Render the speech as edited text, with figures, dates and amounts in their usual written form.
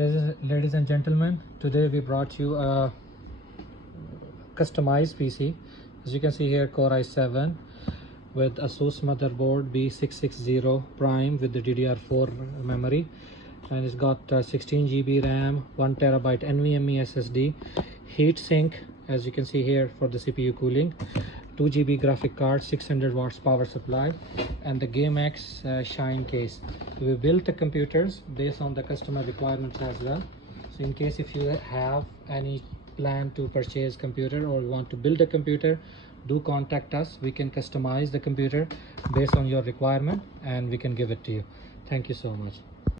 Ladies and gentlemen, today we brought you a customized PC. As you can see here, Core i7 with Asus motherboard B660 Prime with the DDR4 memory, and it's got 16 GB RAM, 1 TB NVMe SSD, heat sink as you can see here for the CPU cooling, 2 GB graphic card, 600 watts power supply, and the GameX Shine case. We built the computers based on the customer requirements as well. So in case if you have any plan to purchase computer or want to build a computer, do contact us. We can customize the computer based on your requirement and we can give it to you. Thank you so much.